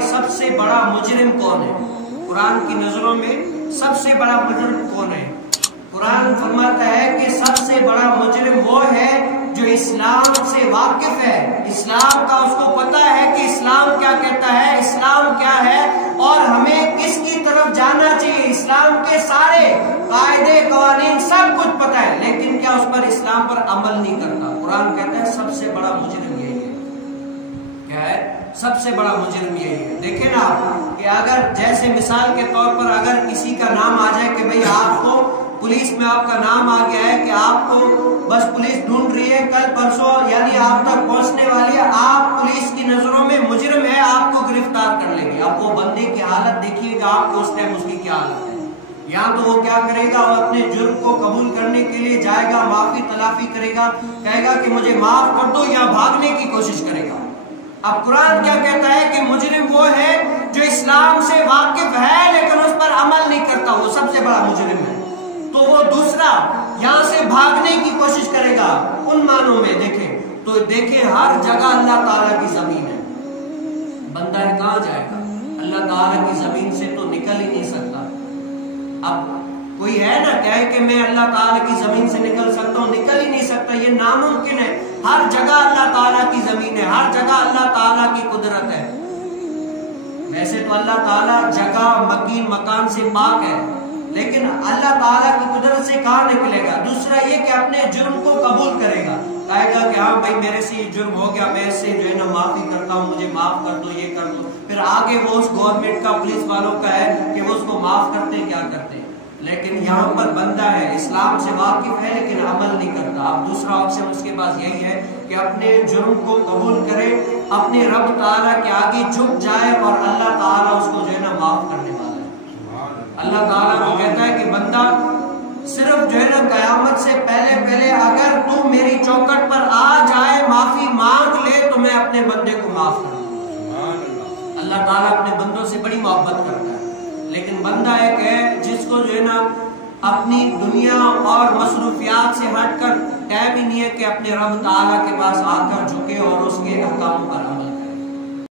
कि सबसे बड़ा मुजरिम कौन है। कुरान की नजरों में सबसे बड़ा मुजरिम कौन है। कुरान फरमाता है कि सबसे बड़ा मुजरिम वो है जो इस्लाम से वाकिफ है, इस्लाम का उसको पता है कि इस्लाम क्या कहता है, इस्लाम क्या है और हमें किसकी तरफ जाना चाहिए। इस्लाम के सारे कायदे कवानीन सब कुछ पता है, लेकिन क्या उस पर इस्लाम पर अमल नहीं करता। कुरान कहता है सबसे बड़ा मुजरिम यही है। क्या है? सबसे बड़ा मुजरिम यही है। देखें ना आप कि अगर जैसे मिसाल के तौर पर अगर किसी का नाम आ जाए कि भाई आपको पुलिस में आपका नाम आ गया है कि आपको बस पुलिस ढूंढ रही है, कल परसों यानी आप तक पहुंचने वाली है, आप पुलिस की नजरों में मुजरिम है, आपको गिरफ्तार कर लेगी। अब वो बंदे की हालत देखिएगा आपको उस टाइम उसकी क्या हालत है। यहाँ तो वो क्या करेगा, वो अपने जुर्म को कबूल करने के लिए जाएगा, माफी तलाफी करेगा, कहेगा कि मुझे माफ कर दो, या भागने की कोशिश करेगा। अब कुरान क्या कहता है कि मुजरिम वो है जो इस्लाम से वाकिफ है लेकिन उस पर अमल नहीं करता, वो सबसे बड़ा मुजरिम है। तो वो दूसरा यहाँ से भागने की कोशिश करेगा उन मानों में। देखें तो देखें हर जगह अल्लाह ताला की जमीन है, बंदा है कहाँ जाएगा, अल्लाह ताला की जमीन से तो निकल ही नहीं सकता। अब कोई है ना कहे कि मैं अल्लाह ताला की जमीन से निकल सकता हूँ, निकल ही नहीं सकता, ये नामुमकिन है। हर जगह अल्लाह ताला की जमीन है, हर जगह अल्लाह ताला की कुदरत है। वैसे तो अल्लाह ताला जगह मकीन मकान से पाक है, लेकिन अल्लाह ताला की कुदरत से कहाँ निकलेगा। दूसरा ये कि अपने जुर्म को कबूल करेगा, कहेगा कि हाँ भाई मेरे से ये जुर्म हो गया, मैं इससे जो है ना माफी करता हूँ, मुझे माफ कर दो, ये कर दो। फिर आगे वो उस गवर्नमेंट का पुलिस वालों का है कि वो उसको माफ करते हैं, क्या करते हैं। लेकिन यहाँ पर बंदा है इस्लाम से वाकिफ है लेकिन अमल नहीं करता। अब दूसरा ऑप्शन उसके पास यही है कि अपने जुर्म को कबूल करे, अपने रब ताला के आगे झुक जाए और अल्लाह ताला उसको जो है ना माफ करने वाला है। अल्लाह ताला को कहता है कि बंदा सिर्फ जो है ना कयामत से पहले पहले अगर तू मेरी चौखट पर आ जाए, माफी मांग ले, तो मैं अपने बंदे को माफ कर दूं। अल्लाह ताला अपने बंदों से बड़ी मोहब्बत करता है। लेकिन बंदा एक है जिसको जो है ना अपनी दुनिया और मसरूफियात से हटकर टाइम ही नहीं है कि अपने रब ताला के पास आकर झुके और उसके अहकाम पर